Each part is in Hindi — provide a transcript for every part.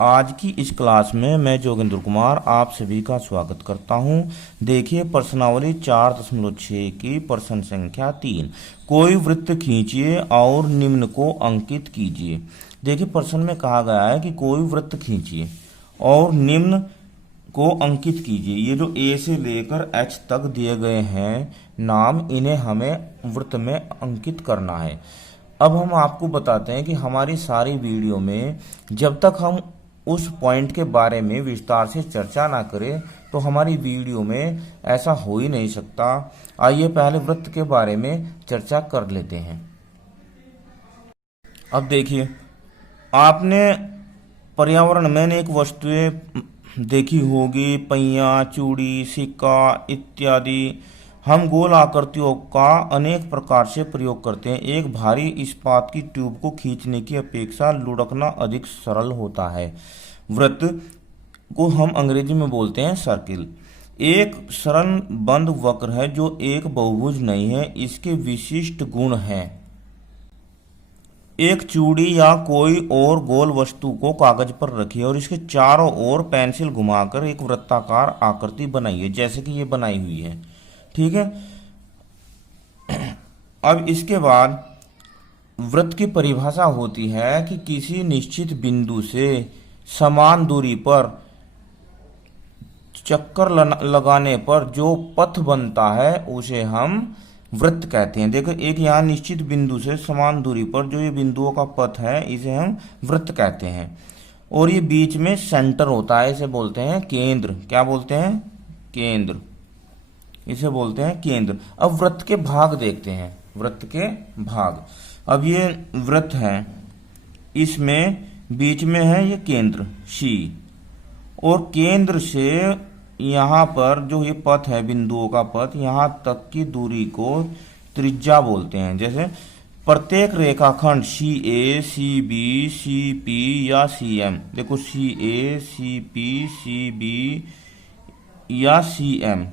आज की इस क्लास में मैं जोगेंद्र कुमार आप सभी का स्वागत करता हूं। देखिए प्रश्नावली 4.6 की प्रश्न संख्या 3। कोई वृत्त खींचिए और निम्न को अंकित कीजिए। देखिए प्रश्न में कहा गया है कि कोई वृत्त खींचिए और निम्न को अंकित कीजिए। ये जो ए से लेकर एच तक दिए गए हैं नाम, इन्हें हमें वृत्त में अंकित करना है। अब हम आपको बताते हैं कि हमारी सारी वीडियो में जब तक हम उस पॉइंट के बारे में विस्तार से चर्चा ना करें तो हमारी वीडियो में ऐसा हो ही नहीं सकता। आइए पहले वृत्त के बारे में चर्चा कर लेते हैं। अब देखिए, आपने पर्यावरण में अनेक वस्तुएं देखी होगी, पहिया, चूड़ी, सिक्का इत्यादि। हम गोल आकृतियों का अनेक प्रकार से प्रयोग करते हैं। एक भारी इस्पात की ट्यूब को खींचने की अपेक्षा लुढ़कना अधिक सरल होता है। वृत्त को हम अंग्रेजी में बोलते हैं सर्किल। एक सरल बंद वक्र है जो एक बहुभुज नहीं है। इसके विशिष्ट गुण हैं। एक चूड़ी या कोई और गोल वस्तु को कागज पर रखिए और इसके चारों ओर पेंसिल घुमाकर एक वृत्ताकार आकृति बनाइए, जैसे कि ये बनाई हुई है। ठीक है। अब इसके बाद वृत्त की परिभाषा होती है कि किसी निश्चित बिंदु से समान दूरी पर चक्कर लगाने पर जो पथ बनता है उसे हम वृत्त कहते हैं। देखो, एक यहाँ निश्चित बिंदु से समान दूरी पर जो ये बिंदुओं का पथ है इसे हम वृत्त कहते हैं। और ये बीच में सेंटर होता है, इसे बोलते हैं केंद्र। क्या बोलते हैं? केंद्र। इसे बोलते हैं केंद्र। अब वृत्त के भाग देखते हैं। वृत्त के भाग, अब ये वृत्त है, इसमें बीच में है ये केंद्र सी, और केंद्र से यहाँ पर जो ये पथ है, बिंदुओं का पथ, यहाँ तक की दूरी को त्रिज्या बोलते हैं। जैसे प्रत्येक रेखाखंड सी ए, सी बी, सी पी या सी एम, देखो सी ए, सी पी, सी बी या सी एम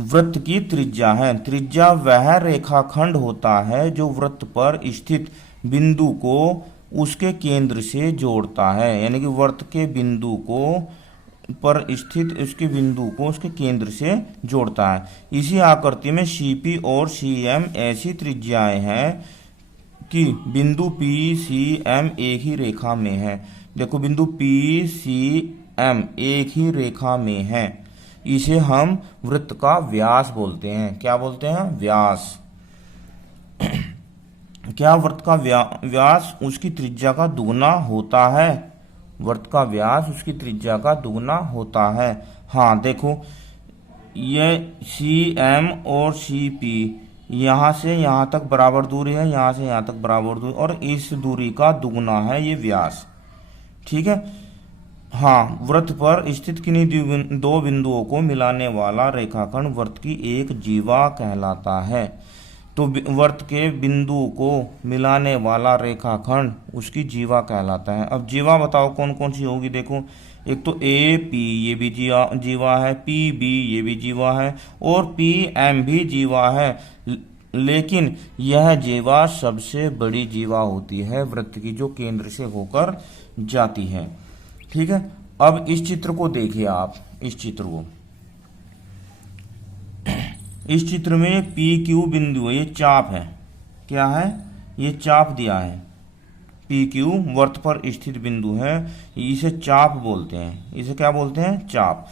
वृत्त की त्रिज्या है। त्रिज्या वह रेखाखंड होता है जो वृत्त पर स्थित बिंदु को उसके केंद्र से जोड़ता है, यानी कि वृत्त के बिंदु को पर स्थित उसके बिंदु को उसके केंद्र से जोड़ता है। इसी आकृति में सीपी और सीएम ऐसी त्रिज्याएं हैं कि बिंदु पी सी एम एक ही रेखा में है। देखो, बिंदु पी सी एम एक ही रेखा में है। इसे हम वृत्त का व्यास बोलते हैं। क्या बोलते हैं? व्यास। क्या वृत्त का व्यास उसकी त्रिज्या का दुगुना होता है? वृत्त का व्यास उसकी त्रिज्या का दुगुना होता है। हाँ, देखो ये सी एम और सी पी यहाँ से यहाँ तक बराबर दूरी है, यहाँ से यहाँ तक बराबर दूरी, और इस दूरी का दुगुना है ये व्यास। ठीक है। हाँ, वृत्त पर स्थित किन्हीं दो बिंदुओं को मिलाने वाला रेखाखंड वृत्त की एक जीवा कहलाता है। तो वृत्त के बिंदु को मिलाने वाला रेखाखंड उसकी जीवा कहलाता है। अब जीवा बताओ कौन कौन सी होगी। देखो, एक तो ए पी ये भी जीवा है, पी बी ये भी जीवा है, और पी एम भी जीवा है। लेकिन यह जीवा सबसे बड़ी जीवा होती है वृत्त की, जो केंद्र से होकर जाती है। ठीक है। अब इस चित्र को देखिए आप, इस चित्र को, इस चित्र में पी क्यू बिंदु है, ये चाप है। क्या है? ये चाप दिया है। पी क्यू वृत्त पर स्थित बिंदु है, इसे चाप बोलते हैं। इसे क्या बोलते हैं? चाप।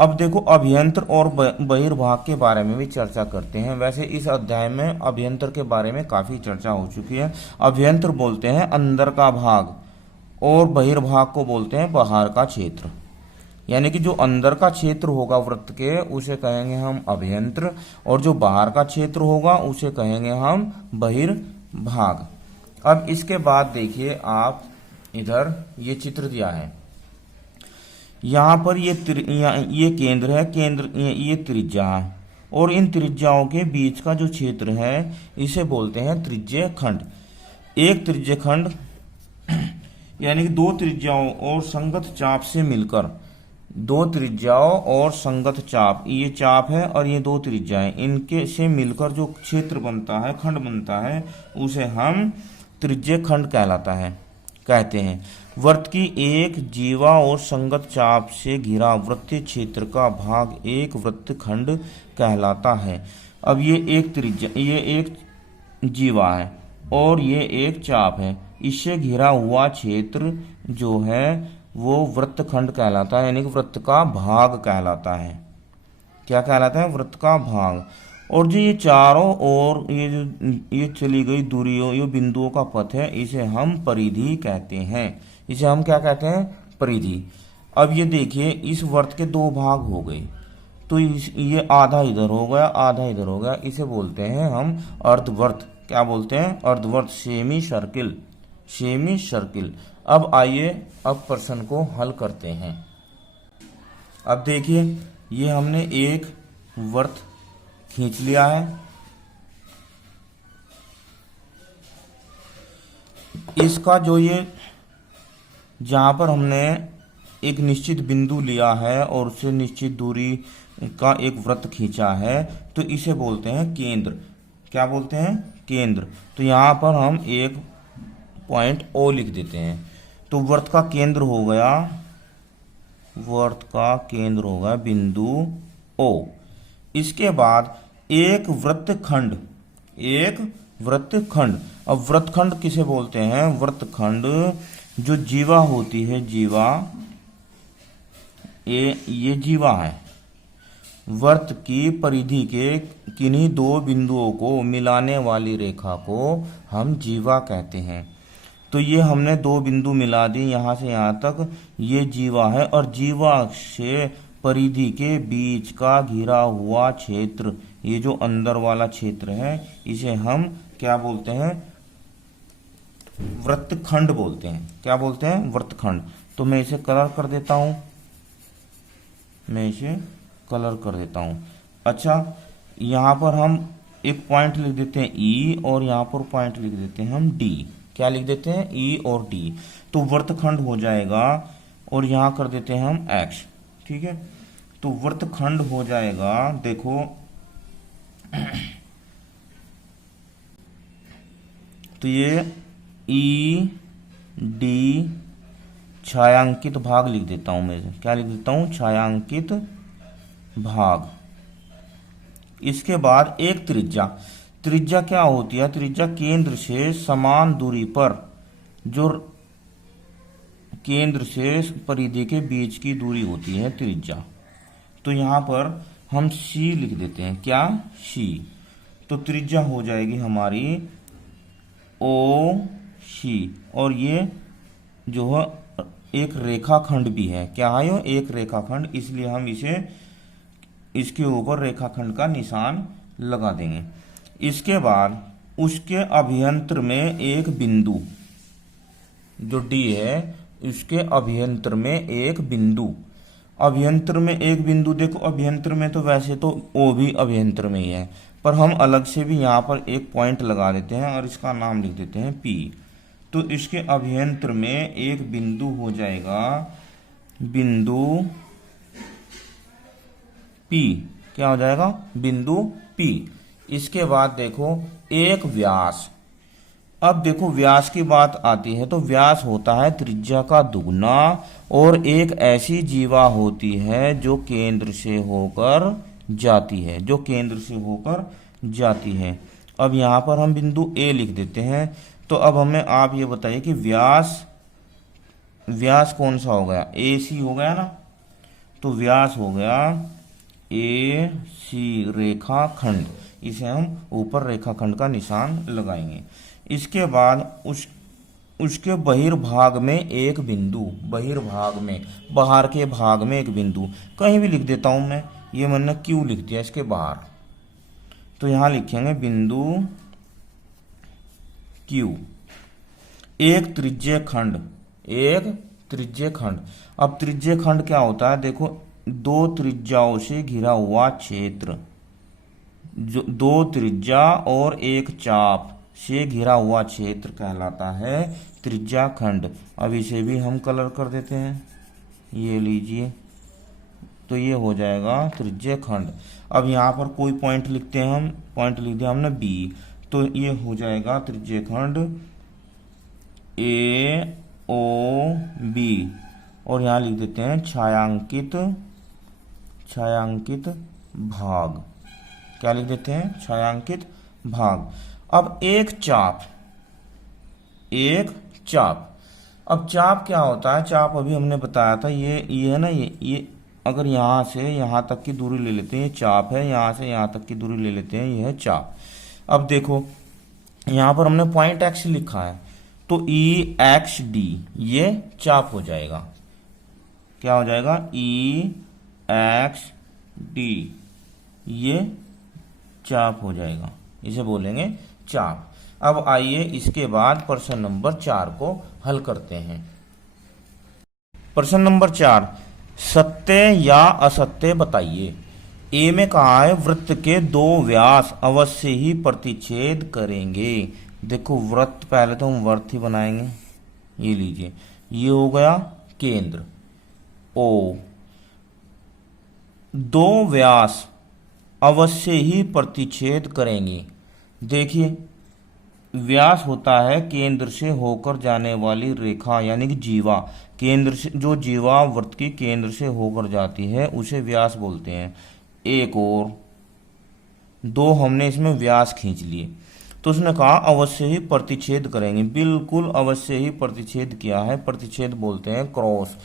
अब देखो, अभ्यंतर और बहिर्भाग के बारे में भी चर्चा करते हैं। वैसे इस अध्याय में अभ्यंतर के बारे में काफी चर्चा हो चुकी है। अभ्यंतर बोलते हैं अंदर का भाग, और बहिर्भाग को बोलते हैं बाहर का क्षेत्र। यानी कि जो अंदर का क्षेत्र होगा वृत्त के उसे कहेंगे हम अभ्यंतर, और जो बाहर का क्षेत्र होगा उसे कहेंगे हम बहिर्भाग। अब इसके बाद देखिए आप, इधर ये चित्र दिया है, यहाँ पर ये केंद्र है, केंद्र ये त्रिज्या है, और इन त्रिज्याओं के बीच का जो क्षेत्र है इसे बोलते हैं त्रिज्यीय खंड। एक त्रिज्यीय खंड यानी कि दो त्रिज्याओं और संगत चाप से मिलकर, दो त्रिज्याओं और संगत चाप, ये चाप है और ये दो त्रिज्याएं, इनके से मिलकर जो क्षेत्र बनता है, खंड बनता है, उसे हम त्रिज्यीय खंड कहलाता है। कहते हैं। वृत्त की एक जीवा और संगत चाप से घिरा वृत्तीय क्षेत्र का भाग एक वृत्तखंड कहलाता है। अब ये एक त्रिज्या, ये एक जीवा है और ये एक चाप है, इससे घिरा हुआ क्षेत्र जो है वो वृत्तखंड कहलाता है, यानी कि वृत्त का भाग कहलाता है। क्या कहलाता है? वृत्त का भाग। और जो ये चारों ओर ये चली गई दूरियों, ये बिंदुओं का पथ है, इसे हम परिधि कहते हैं। इसे हम क्या कहते हैं? परिधि। अब ये देखिए, इस वृत्त के दो भाग हो गए, तो ये आधा इधर हो गया, आधा इधर हो गया, इसे बोलते हैं हम अर्धवृत्त। क्या बोलते हैं? अर्धवृत्त, सेमी सर्किल, सेमी सर्किल। अब आइए, अब प्रश्न को हल करते हैं। अब देखिए, ये हमने एक वृत्त खींच लिया है, इसका जो ये जहाँ पर हमने एक निश्चित बिंदु लिया है और उससे निश्चित दूरी का एक वृत्त खींचा है, तो इसे बोलते हैं केंद्र। क्या बोलते हैं? केंद्र। तो यहाँ पर हम एक पॉइंट ओ लिख देते हैं। तो वृत्त का केंद्र हो गया, वृत्त का केंद्र हो गया बिंदु ओ। इसके बाद एक वृत्तखंड, एक वृत्तखंड। अब वृत्तखंड किसे बोलते हैं? वृत्तखंड जो जीवा होती है, जीवा, ये जीवा है। वृत्त की परिधि के किन्हीं दो बिंदुओं को मिलाने वाली रेखा को हम जीवा कहते हैं। तो ये हमने दो बिंदु मिला दी, यहाँ से यहाँ तक, ये जीवा है। और जीवा से परिधि के बीच का घिरा हुआ क्षेत्र, ये जो अंदर वाला क्षेत्र है, इसे हम क्या बोलते हैं? वृत्तखंड बोलते हैं। क्या बोलते हैं? वृत्तखंड। तो मैं इसे कलर कर देता हूं, मैं इसे कलर कर देता हूं। अच्छा, यहां पर हम एक पॉइंट लिख देते हैं ई, और यहां पर पॉइंट लिख देते हैं हम डी। क्या लिख देते हैं? ई और डी। तो वृत्तखंड हो जाएगा, और यहां कर देते हैं हम एक्स। ठीक है, तो वृत्तखंड हो जाएगा, देखो तो ये ई डी छायांकित भाग लिख देता हूं मैं। क्या लिख देता हूं? छायांकित भाग। इसके बाद एक त्रिज्या। त्रिज्या क्या होती है? त्रिज्या केंद्र से समान दूरी पर, जो केंद्र से परिधि के बीच की दूरी होती है, त्रिज्या। तो यहां पर हम सी लिख देते हैं। क्या? सी। तो त्रिज्या हो जाएगी हमारी ओ सी। और ये जो है एक रेखाखंड भी है। क्या है? ये एक रेखाखंड, इसलिए हम इसे, इसके ऊपर रेखाखंड का निशान लगा देंगे। इसके बाद उसके अभ्यंतर में एक बिंदु, जो डी है, उसके अभ्यंतर में एक बिंदु, अभ्यंतर में एक बिंदु। देखो, अभ्यंतर में तो वैसे तो ओ भी अभ्यंतर में ही है, पर हम अलग से भी यहाँ पर एक पॉइंट लगा देते हैं और इसका नाम लिख देते हैं पी। तो इसके अभ्यंतर में एक बिंदु हो जाएगा, बिंदु पी। क्या हो जाएगा? बिंदु पी। इसके बाद देखो एक व्यास। अब देखो, व्यास की बात आती है तो व्यास होता है त्रिज्या का दुगना, और एक ऐसी जीवा होती है जो केंद्र से होकर जाती है, जो केंद्र से होकर जाती है। अब यहाँ पर हम बिंदु ए लिख देते हैं। तो अब हमें आप ये बताइए कि व्यास, व्यास कौन सा हो गया? ए सी हो गया ना। तो व्यास हो गया ए सी रेखाखंड। इसे हम ऊपर रेखाखंड का निशान लगाएंगे। इसके बाद उसके बहिर्भाग में एक बिंदु, बहिर्भाग में, बाहर के भाग में एक बिंदु, कहीं भी लिख देता हूं मैं। ये मैंने क्यू लिख दिया इसके बाहर, तो यहां लिखेंगे बिंदु क्यू। एक त्रिज्य खंड, एक त्रिज्य खंड। अब त्रिज्य खंड क्या होता है? देखो, दो त्रिज्याओं से घिरा हुआ क्षेत्र, जो दो त्रिज्या और एक चाप से घिरा हुआ क्षेत्र कहलाता है त्रिज्या खंड। अब इसे भी हम कलर कर देते हैं, ये लीजिए। तो ये हो जाएगा त्रिज्य खंड। अब यहाँ पर कोई पॉइंट लिखते हैं हम, पॉइंट लिख दिया हमने बी। तो ये हो जाएगा त्रिज्य खंड ए ओ बी, और यहाँ लिख देते हैं छायांकित भाग। क्या लिख देते हैं? छायांकित भाग। अब एक चाप, अब चाप क्या होता है? चाप अभी हमने बताया था, ये है ना, ये अगर यहाँ से यहाँ तक की दूरी ले लेते हैं, ये चाप है, यहाँ से यहाँ तक की दूरी ले लेते हैं, ये है चाप। अब देखो यहाँ पर हमने पॉइंट एक्स लिखा है, तो ई एक्स डी ये चाप हो जाएगा। क्या हो जाएगा? ई एक्स डी ये चाप हो जाएगा, इसे बोलेंगे चाप। अब आइए इसके बाद प्रश्न नंबर 4 को हल करते हैं। प्रश्न नंबर 4, सत्य या असत्य बताइए। ए में कहा है वृत्त के 2 व्यास अवश्य ही प्रतिच्छेद करेंगे। देखो वृत्त, पहले तो हम वृत्त ही बनाएंगे। ये लीजिए, ये हो गया केंद्र ओ, 2 व्यास अवश्य ही प्रतिच्छेद करेंगे। देखिए व्यास होता है केंद्र से होकर जाने वाली रेखा, यानी कि जीवा। केंद्र से, जो जीवा वृत्त की केंद्र से होकर जाती है उसे व्यास बोलते हैं। एक और 2 हमने इसमें व्यास खींच लिए, तो उसने कहा अवश्य ही प्रतिच्छेद करेंगे। बिल्कुल अवश्य ही प्रतिच्छेद किया है। प्रतिच्छेद बोलते हैं क्रॉस,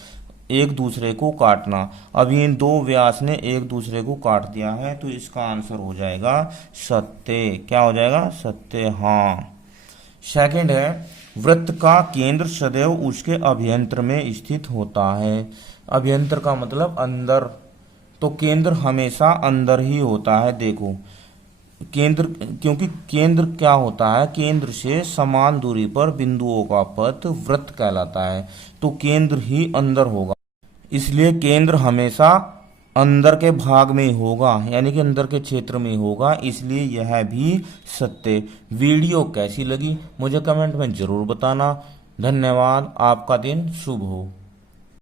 एक दूसरे को काटना। अब इन 2 व्यास ने एक दूसरे को काट दिया है, तो इसका आंसर हो जाएगा सत्य। क्या हो जाएगा? सत्य। हाँ। सेकंड है वृत्त का केंद्र सदैव उसके अभ्यंतर में स्थित होता है। अभ्यंतर का मतलब अंदर, तो केंद्र हमेशा अंदर ही होता है। देखो केंद्र, क्योंकि केंद्र क्या होता है? केंद्र से समान दूरी पर बिंदुओं का पथ वृत्त कहलाता है, तो केंद्र ही अंदर होगा, इसलिए केंद्र हमेशा अंदर के भाग में होगा, यानी कि अंदर के क्षेत्र में होगा, इसलिए यह भी सत्य। वीडियो कैसी लगी मुझे कमेंट में जरूर बताना। धन्यवाद। आपका दिन शुभ हो।